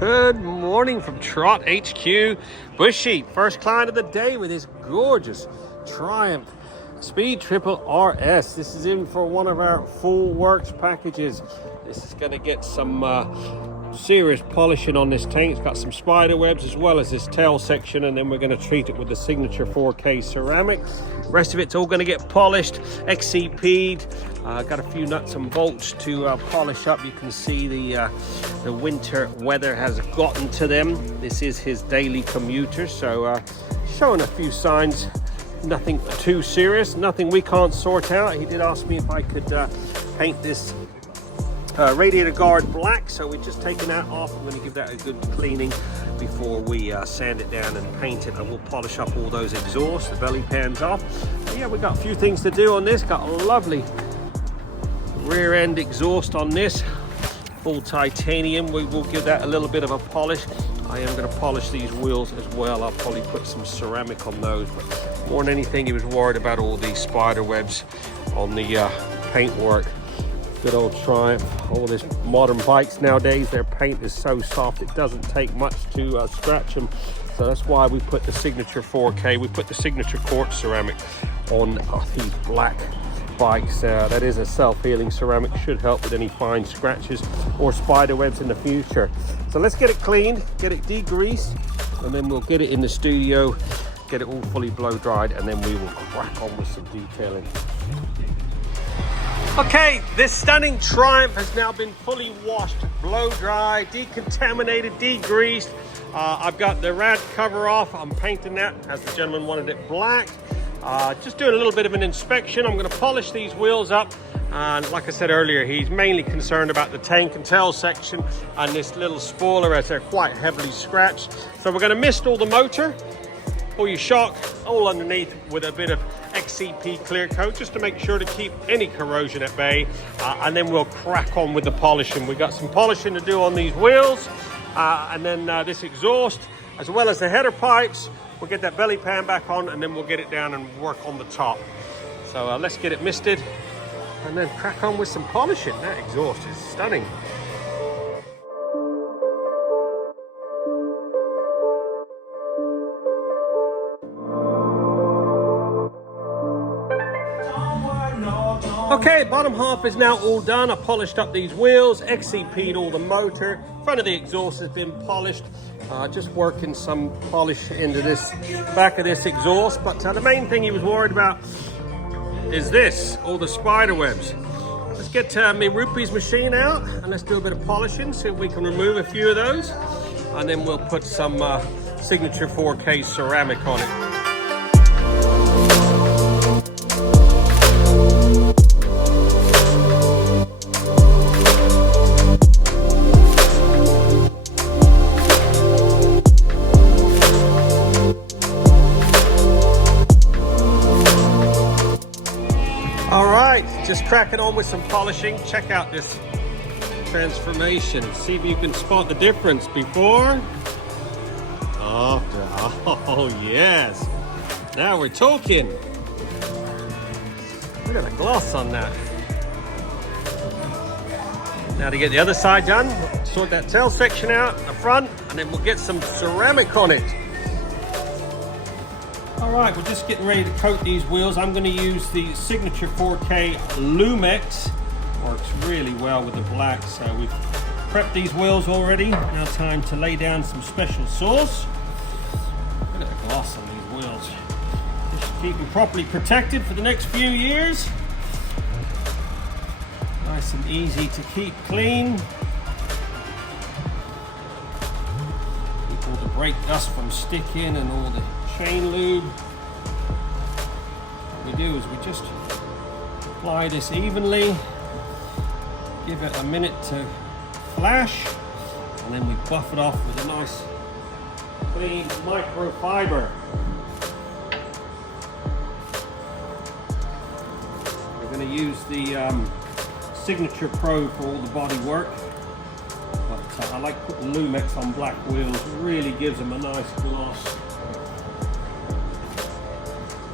Good morning from Trott HQ. Bushy, first client of the day with his gorgeous Triumph Speed Triple RS. This is in for one of our full works packages. This is going to get some serious polishing on this tank. It's got some spider webs as well as this tail section, and then we're going to treat it with the signature 4K ceramic. Rest of it's all going to get polished, XCP'd. Got a few nuts and bolts to polish up. You can see the winter weather has gotten to them. This is his daily commuter, so showing a few signs. Nothing too serious, nothing we can't sort out. He did ask me if I could paint this radiator guard black, so we're just taking that off. I'm going to give that a good cleaning before we sand it down and paint it. I will polish up all those exhausts, the belly pans off. But yeah, we've got a few things to do on this. Got a lovely rear end exhaust on this, full titanium. We will give that a little bit of a polish. I am going to polish these wheels as well. I'll probably put some ceramic on those, but more than anything, he was worried about all these spider webs on the paintwork. Good old Triumph. All these modern bikes nowadays, their paint is so soft it doesn't take much to scratch them. So that's why we put the signature 4K, we put the signature quartz ceramic on these black bikes. That is a self-healing ceramic, should help with any fine scratches or spider webs in the future. So let's get it cleaned, get it degreased, and then we'll get it in the studio, get it all fully blow dried, and then we will crack on with some detailing. Okay, this stunning Triumph has now been fully washed, blow dry, decontaminated, degreased. I've got the rad cover off. I'm painting that as the gentleman wanted it black. Just doing a little bit of an inspection. I'm going to polish these wheels up, and like I said earlier, he's mainly concerned about the tank and tail section and this little spoiler as they're quite heavily scratched. So we're going to mist all the motor, all your shock, all underneath with a bit of XCP clear coat just to make sure to keep any corrosion at bay, and then we'll crack on with the polishing. We've got some polishing to do on these wheels, and then this exhaust as well as the header pipes. We'll get that belly pan back on, and then we'll get it down and work on the top. So let's get it misted and then crack on with some polishing. That exhaust is stunning. Okay, bottom half is now all done. I polished up these wheels, XCP'd all the motor. Front of the exhaust has been polished. Just working some polish into this back of this exhaust. But the main thing he was worried about is this, all the spider webs. Let's get my Rupees machine out and let's do a bit of polishing, see if we can remove a few of those. And then we'll put some signature 4K ceramic on it. Just cracking on with some polishing. Check out this transformation. See if you can spot the difference before, after. Oh yes, now we're talking. Look at the gloss on that. Now to get the other side done, sort that tail section out, the front, and then we'll get some ceramic on it. Alright, we're just getting ready to coat these wheels. I'm going to use the signature 4K Lumex. Works really well with the black. So we've prepped these wheels already. Now time to lay down some special sauce. Look at the gloss on these wheels. Just keep them properly protected for the next few years. Nice and easy to keep clean. Keep all the brake dust from sticking and all the chain lube. What we do is we just apply this evenly, give it a minute to flash, and then we buff it off with a nice clean microfiber. We're going to use the Signature Pro for all the body work, but I like putting Lumex on black wheels. It really gives them a nice gloss.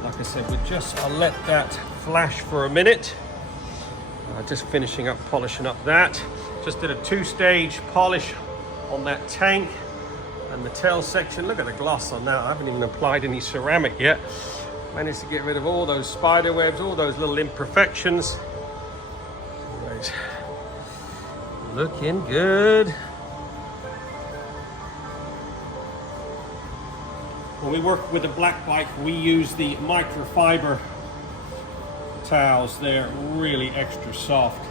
Like I said, I'll let that flash for a minute. Just finishing up polishing up that. Just did a 2-stage polish on that tank and the tail section. Look at the gloss on that. I haven't even applied any ceramic yet. Managed to get rid of all those spider webs, all those little imperfections. Anyways, looking good. When we work with the black bike, we use the microfiber towels. They're really extra soft.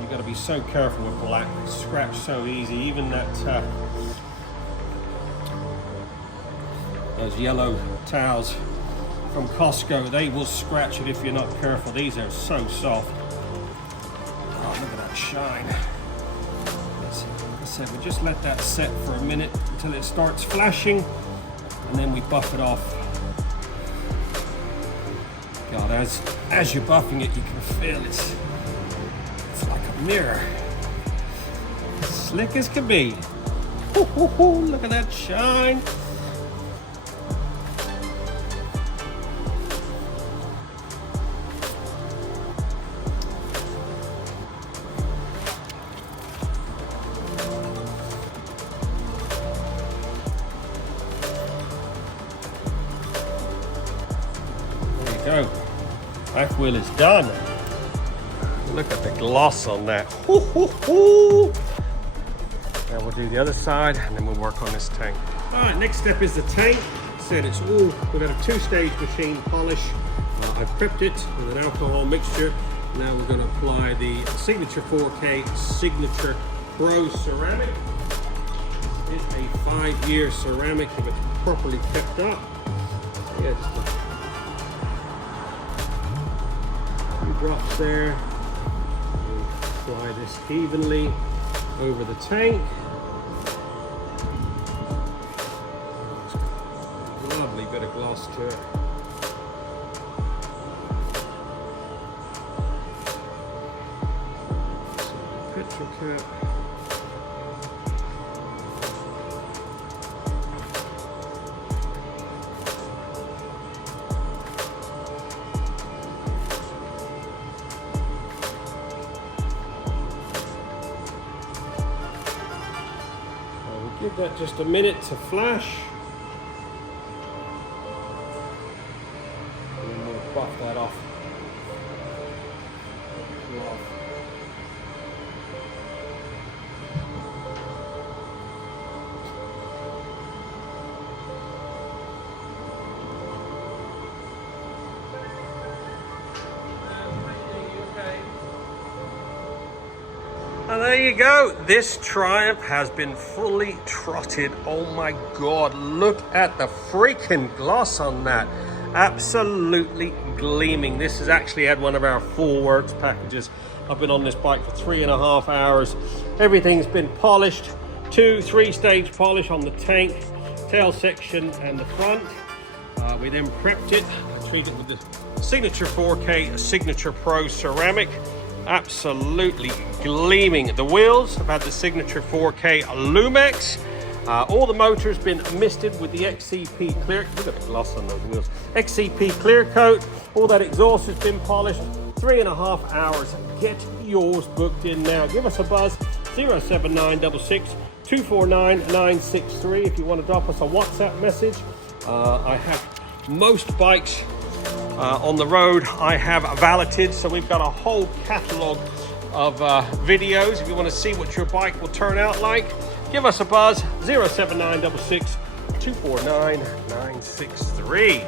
You've got to be so careful with black. They scratch so easy. Even that those yellow towels from Costco, they will scratch it if you're not careful. These are so soft. Oh, look at that shine. Like I said, we just let that set for a minute until it starts flashing, and then we buff it off. God, as you're buffing it, you can feel it's like a mirror. Slick as can be. Look at that shine. There you go. Back wheel is done. Look at the gloss on that. Now we'll do the other side and then we'll work on this tank. All right, next step is the tank. Said it's all, we've got a two-stage machine polish. I've prepped it with an alcohol mixture. Now we're going to apply the Signature 4K Signature Pro ceramic. It's a 5-year ceramic if it's properly kept up. Yeah, just a few drops there. Apply this evenly over the tank. Lovely bit of gloss to it. Petrol cap. Give that just a minute to flash. And then we'll buff that off. And there you go. This Triumph has been fully trotted. Oh my God, look at the freaking gloss on that. Absolutely gleaming. This has actually had one of our full works packages. I've been on this bike for 3.5 hours. Everything's been polished. 2-3 stage polish on the tank, tail section and the front. We then prepped it. I treated it with the Signature 4K Signature Pro ceramic. Absolutely gleaming. The wheels have had the Signature 4K Lumex. All the motor's been misted with the XCP clear. Look at the gloss on those wheels. XCP clear coat. All that exhaust has been polished. 3.5 hours. Get yours booked in now. Give us a buzz. 07966 249 963 if you want to drop us a WhatsApp message. I have most bikes on the road I have valeted, so we've got a whole catalog of videos. If you want to see what your bike will turn out like, give us a buzz. 07966 249 963.